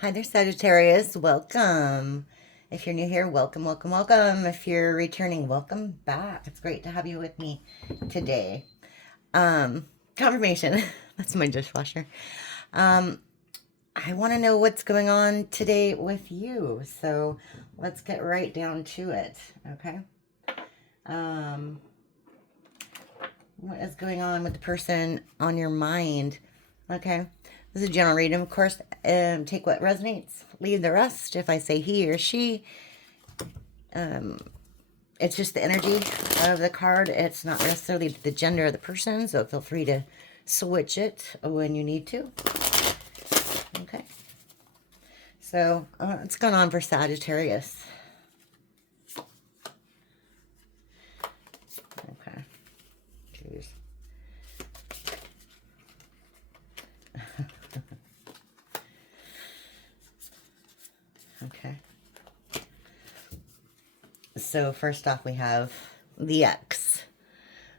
Hi there, Sagittarius. Welcome. If you're new here, welcome, welcome, welcome. If you're returning, welcome back. It's great to have you with me today. Confirmation. That's my dishwasher. Um, I want to know what's going on today with you. So let's get right down to it. Okay. Um, what is going on with the person on your mind? Okay. This is a general reading, of course. Take what resonates, leave the rest. If I say he or she, it's just the energy of the card. It's not necessarily the gender of the person, so feel free to switch it when you need to. Okay. So, what's going on for Sagittarius? Okay. Jeez. Okay. So, first off, we have the X.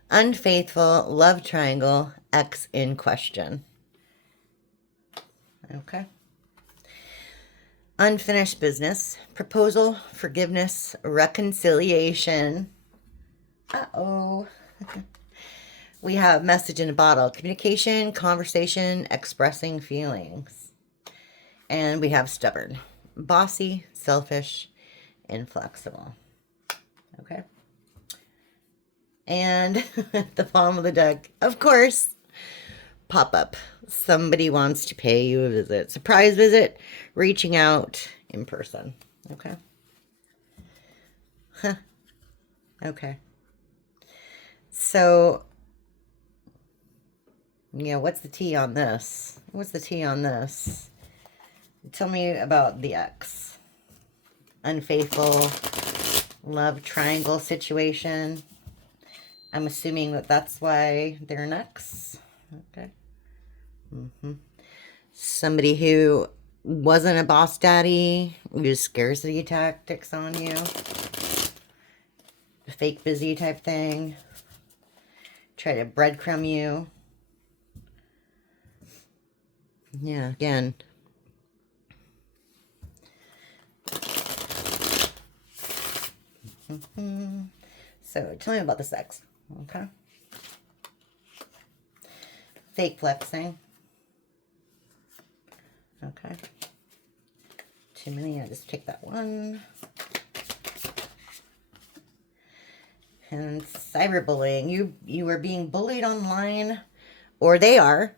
Unfaithful, love triangle, X in question. Okay. Unfinished business, proposal, forgiveness, reconciliation. Uh-oh. We have message in a bottle, communication, conversation, expressing feelings. And we have stubborn, bossy, selfish, inflexible. Okay. And the bottom of the deck, of course, pop up. Somebody wants to pay you a visit. Surprise visit, reaching out in person. Okay. Huh. Okay. So, yeah, what's the tea on this? What's the tea on this? Tell me about the X. Unfaithful, love triangle situation. I'm assuming that that's why they're an X. Okay. Somebody who wasn't a boss daddy, used scarcity tactics on you. The fake busy type thing. Try to breadcrumb you. Yeah, again. So, tell me about the sex. Okay. Fake flexing. Okay. Too many. I just take that one. And cyberbullying. You are being bullied online, or they are,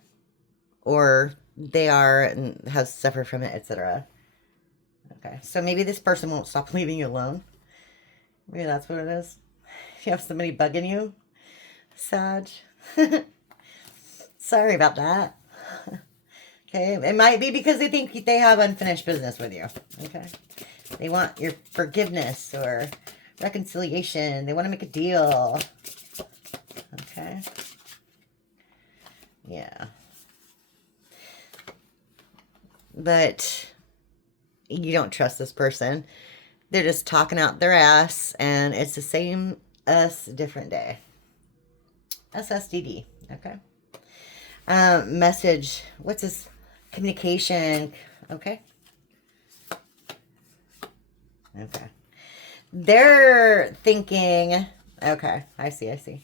and has suffered from it, etc. Okay. So maybe this person won't stop leaving you alone. Maybe that's what it is. You have somebody bugging you, Sag. Sorry about that. Okay, it might be because they think they have unfinished business with you. Okay, they want your forgiveness or reconciliation. They want to make a deal. Okay, yeah, but you don't trust this person. They're just talking out their ass, and it's the same us, different day. SSDD. Okay. Message. What's this? Communication. Okay. Okay. They're thinking. Okay. I see.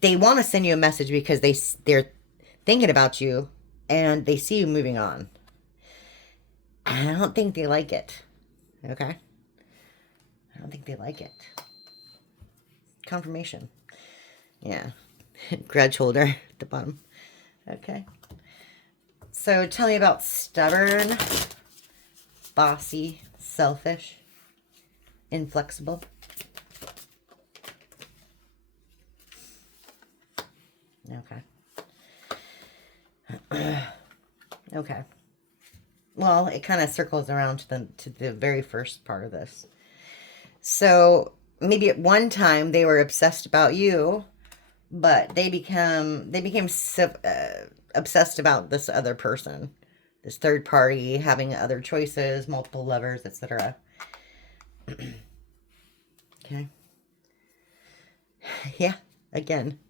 They want to send you a message because they're thinking about you and they see you moving on. I don't think they like it. Okay. I don't think they like it. Confirmation. Yeah. Grudge holder at the bottom. Okay. So tell me about stubborn, bossy, selfish, inflexible. Okay. Okay. Well, it kind of circles around to the very first part of this. So maybe at one time they were obsessed about you, but they became so, obsessed about this other person, this third party, having other choices, multiple lovers, etc. Okay. Yeah. Again,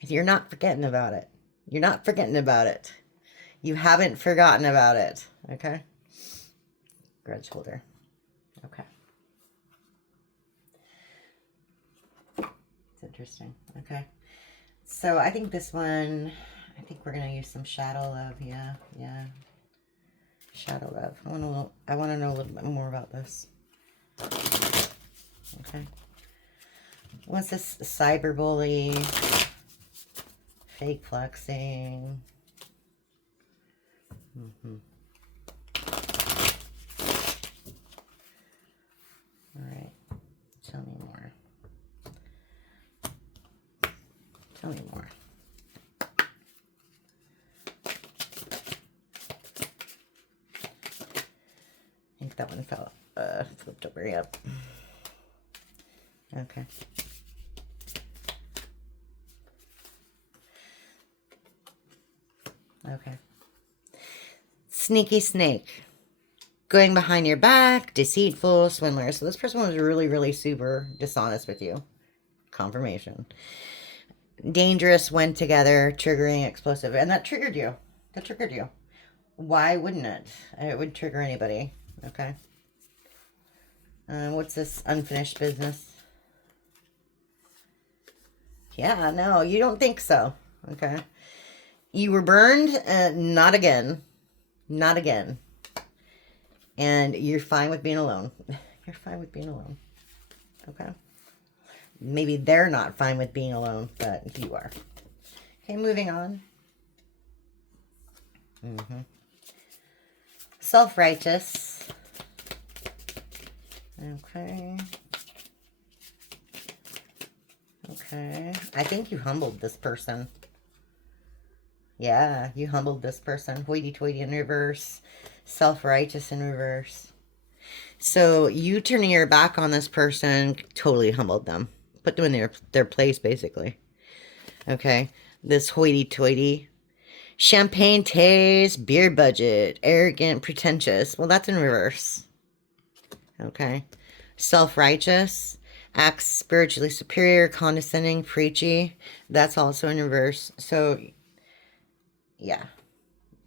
you're not forgetting about it. You're not forgetting about it. You haven't forgotten about it. Okay. Grudge holder. Okay. It's interesting. Okay. So I think this one, I think we're going to use some shadow love. Yeah. Yeah. Shadow love. I want to know a little bit more about this. Okay. What's this? Cyberbully. Fake flexing. All right. Tell me more. Tell me more. I think that one fell, flipped over. Yep. Okay. Okay. Sneaky snake. Going behind your back, deceitful, swindler. So this person was really, really super dishonest with you. Confirmation. Dangerous, went together, triggering, explosive. And that triggered you. That triggered you. Why wouldn't it? It would trigger anybody. Okay. What's this unfinished business? Yeah, no, you don't think so. Okay. You were burned, not again. Not again. And you're fine with being alone. You're fine with being alone. Okay. Maybe they're not fine with being alone, but you are. Okay, moving on. Self-righteous. Okay. Okay. I think you humbled this person. Yeah, you humbled this person. Hoity-toity in reverse. Self-righteous in reverse. So you turning your back on this person totally humbled them. Put them in their place, basically. Okay. This hoity-toity. Champagne taste, beer budget, arrogant, pretentious. Well, that's in reverse. Okay. Self-righteous. Acts spiritually superior, condescending, preachy. That's also in reverse. So, yeah.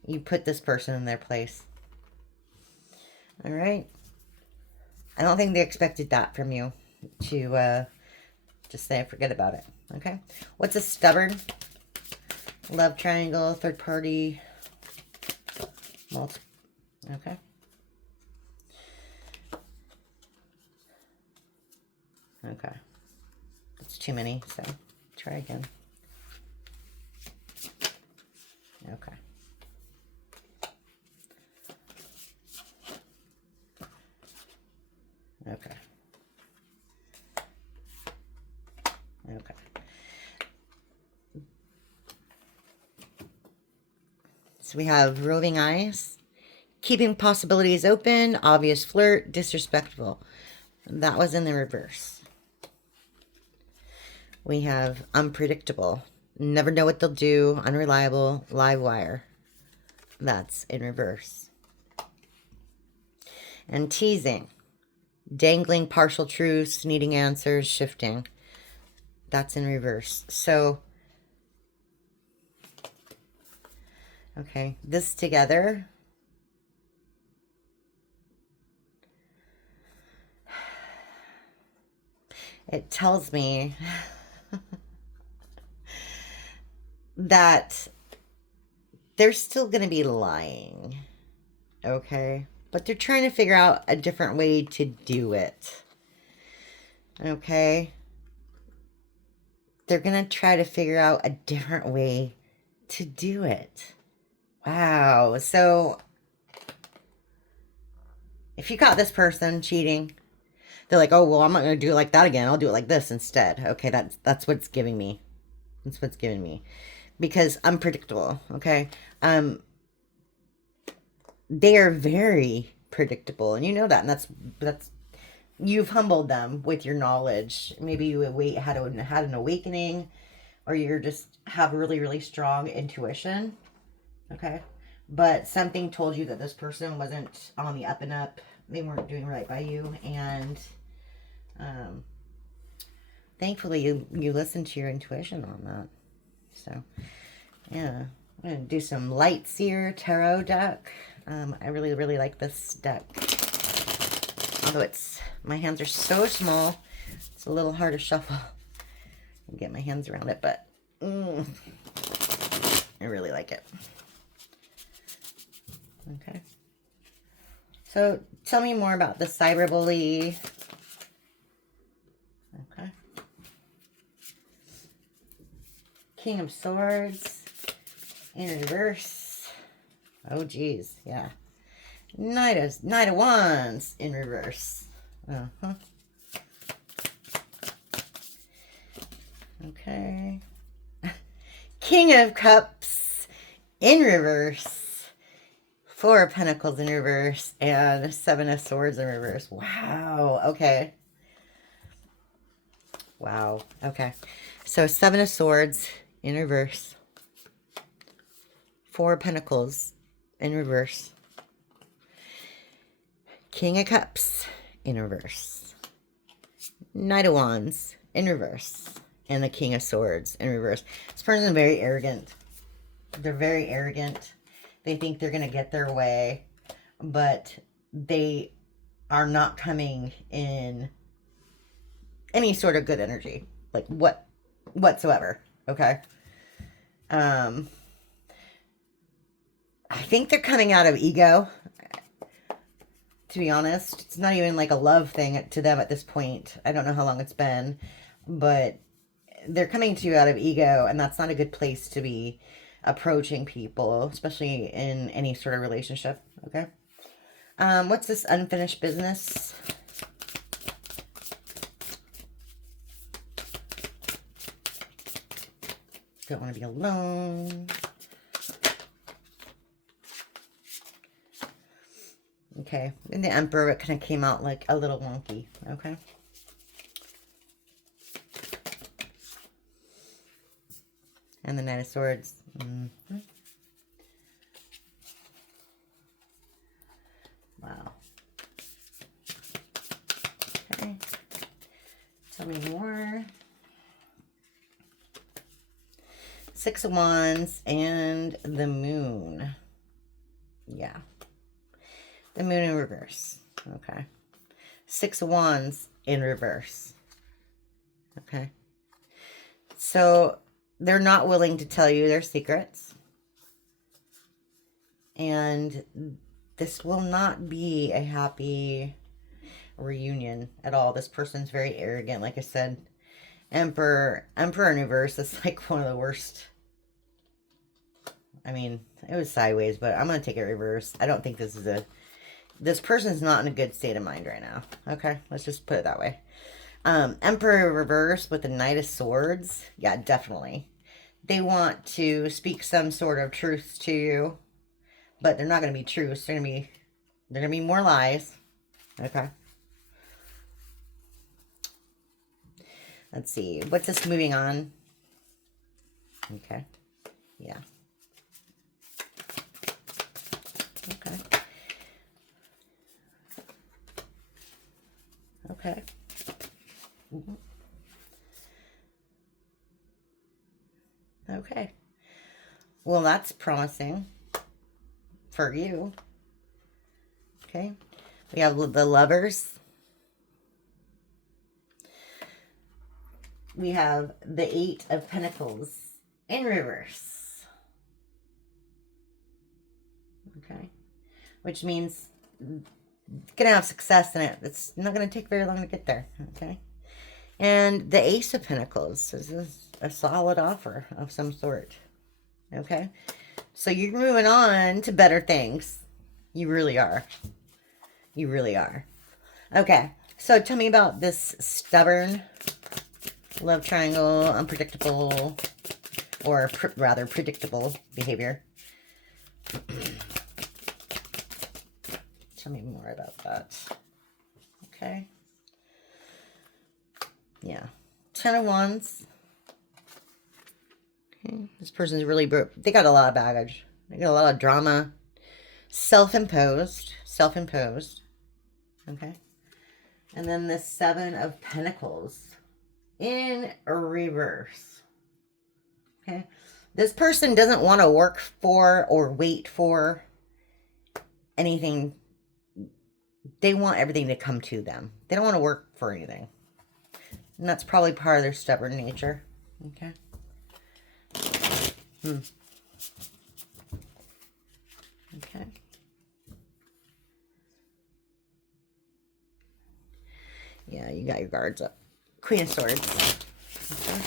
You put this person in their place. All right. I don't think they expected that from you. To just say, forget about it. Okay. What's a stubborn? Love triangle, third party. Okay. Okay. That's too many, so try again. Okay. Okay. Okay. So we have roving eyes, keeping possibilities open, obvious flirt, disrespectful. That was in the reverse. We have unpredictable, never know what they'll do, unreliable, live wire. That's in reverse. And teasing, dangling partial truths, needing answers, shifting. That's in reverse. So, okay, this together. It tells me that they're still going to be lying. Okay? But they're trying to figure out a different way to do it. Okay? They're going to try to figure out a different way to do it. Wow. So, if you caught this person cheating, they're like, oh, well, I'm not going to do it like that again. I'll do it like this instead. Okay, that's what's giving me. That's what's giving me. Because unpredictable, okay? They are very predictable, and you know that, and that's you've humbled them with your knowledge. Maybe you had an awakening, or you're just have really, really strong intuition, okay? But something told you that this person wasn't on the up and up. They weren't doing right by you, and thankfully you listened to your intuition on that. So, yeah. I'm going to do some Lightseer Tarot deck. I really, really like this deck. Although my hands are so small, it's a little hard to shuffle and get my hands around it, but I really like it. Okay. So tell me more about the cyberbully. Okay. King of Swords in reverse. Oh geez, yeah. Knight of Wands in reverse. Okay. King of Cups in reverse. Four of Pentacles in reverse. And Seven of Swords in reverse. Wow. Okay. Wow. Okay. So Seven of Swords in reverse. Four of Pentacles in reverse. King of Cups in reverse. Knight of Wands in reverse. And the King of Swords in reverse. This person is very arrogant. They're very arrogant. They think they're going to get their way. But they are not coming in any sort of good energy. Like whatsoever. Okay? I think they're coming out of ego. To be honest, it's not even like a love thing to them at this point. I don't know how long it's been, but they're coming to you out of ego, and that's not a good place to be approaching people, especially in any sort of relationship. Okay. What's this unfinished business? Don't want to be alone. Okay, and the Emperor, it kind of came out like a little wonky, okay? And the Knight of Swords. Wow. Okay. Tell me more. Six of Wands and the Moon. Yeah. The Moon in reverse. Okay. Six of Wands in reverse. Okay. So they're not willing to tell you their secrets. And this will not be a happy reunion at all. This person's very arrogant. Like I said, Emperor in reverse is like one of the worst. I mean, it was sideways, but I'm going to take it reverse. I don't think this person's not in a good state of mind right now. Okay, let's just put it that way. Emperor reverse with the Knight of Swords. Yeah, definitely. They want to speak some sort of truth to you, but they're not going to be truths. They're going to be more lies. Okay. Let's see. What's this moving on? Okay. Yeah. Okay. Okay. Okay. Well, that's promising for you. Okay. We have the Lovers. We have the Eight of Pentacles in reverse. Okay. Which means gonna have success in it. It's not gonna take very long to get there. Okay. And the Ace of Pentacles. This is a solid offer of some sort. Okay. So you're moving on to better things. You really are. You really are. Okay. So tell me about this stubborn love triangle, unpredictable, or rather predictable behavior. Tell me more about that. Okay. Yeah. Ten of Wands. Okay. This person's really broke. They got a lot of baggage. They got a lot of drama. Self-imposed. Self-imposed. Okay. And then the Seven of Pentacles in reverse. Okay. This person doesn't want to work for or wait for anything. They want everything to come to them. They don't want to work for anything. And that's probably part of their stubborn nature. Okay. Okay. Yeah, you got your guards up. Queen of Swords. Okay.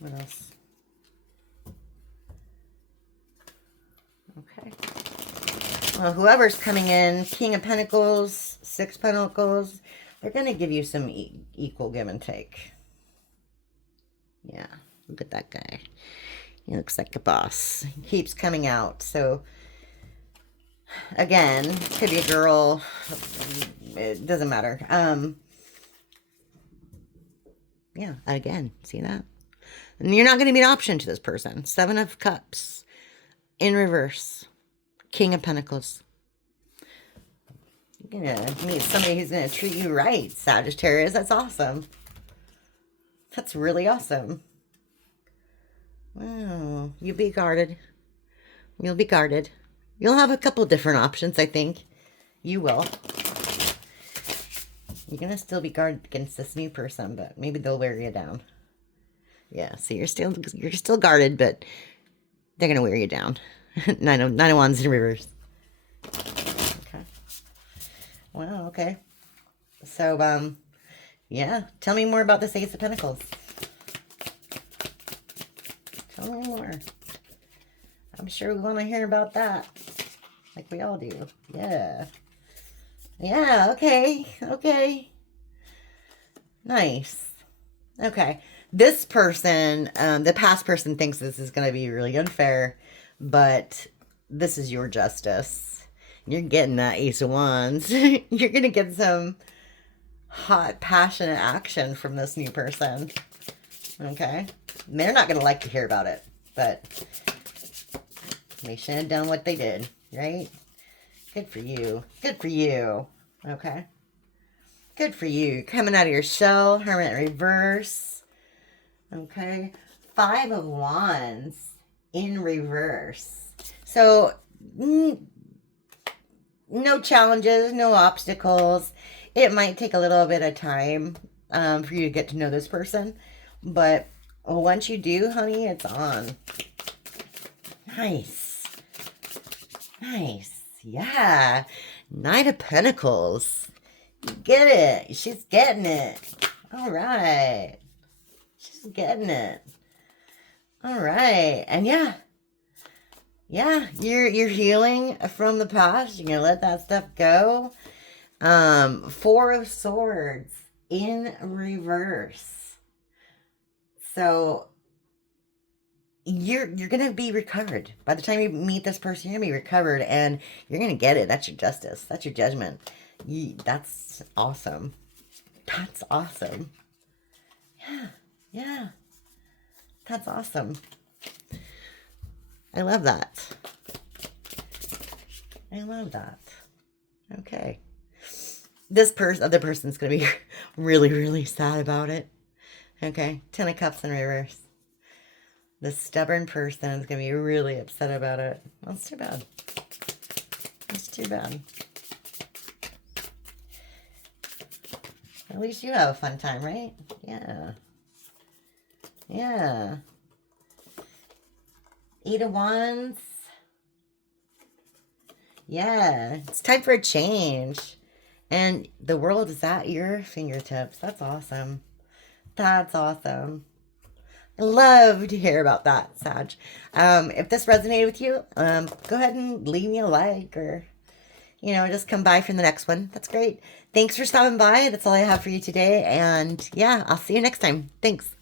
What else? Okay. Well, whoever's coming in, King of Pentacles, Six Pentacles, they're going to give you some equal give and take. Yeah, look at that guy. He looks like a boss. He keeps coming out. So, again, could be a girl. It doesn't matter. Yeah, again, see that? And you're not going to be an option to this person. Seven of Cups in reverse. King of Pentacles. You're going to meet somebody who's going to treat you right, Sagittarius. That's awesome. That's really awesome. Wow. You'll be guarded. You'll be guarded. You'll have a couple different options, I think. You will. You're going to still be guarded against this new person, but maybe they'll wear you down. Yeah, so you're still guarded, but they're going to wear you down. Nine of Wands in reverse. Okay. Wow, okay. So, yeah. Tell me more about this Ace of Pentacles. Tell me more. I'm sure we want to hear about that. Like we all do. Yeah. Yeah, okay. Okay. Nice. Okay. This person, the past person thinks this is going to be really unfair, but this is your justice. You're getting that Ace of Wands. You're going to get some hot, passionate action from this new person. Okay? They're not going to like to hear about it, but they shouldn't have done what they did, right? Good for you. Good for you. Okay? Good for you. Coming out of your shell. Hermit reverse. Okay? Five of Wands in reverse. So, no challenges, no obstacles. It might take a little bit of time for you to get to know this person. But once you do, honey, it's on. Nice. Nice. Yeah. Knight of Pentacles. You get it. She's getting it. All right. She's getting it. All right. And yeah. Yeah, you're healing from the past. You're going to let that stuff go. Four of Swords in reverse. So you're going to be recovered. By the time you meet this person, you're going to be recovered and you're going to get it. That's your justice. That's your judgment. That's awesome. That's awesome. Yeah. Yeah. That's awesome. I love that. I love that. Okay. This other person's going to be really, really sad about it. Okay. 10 of Cups in reverse. The stubborn person is going to be really upset about it. That's too bad. That's too bad. At least you have a fun time, right? Yeah. Yeah. Eight of Wands. Yeah. It's time for a change. And the world is at your fingertips. That's awesome. That's awesome. I love to hear about that, Sag. If this resonated with you, go ahead and leave me a like or, just come by for the next one. That's great. Thanks for stopping by. That's all I have for you today. And yeah, I'll see you next time. Thanks.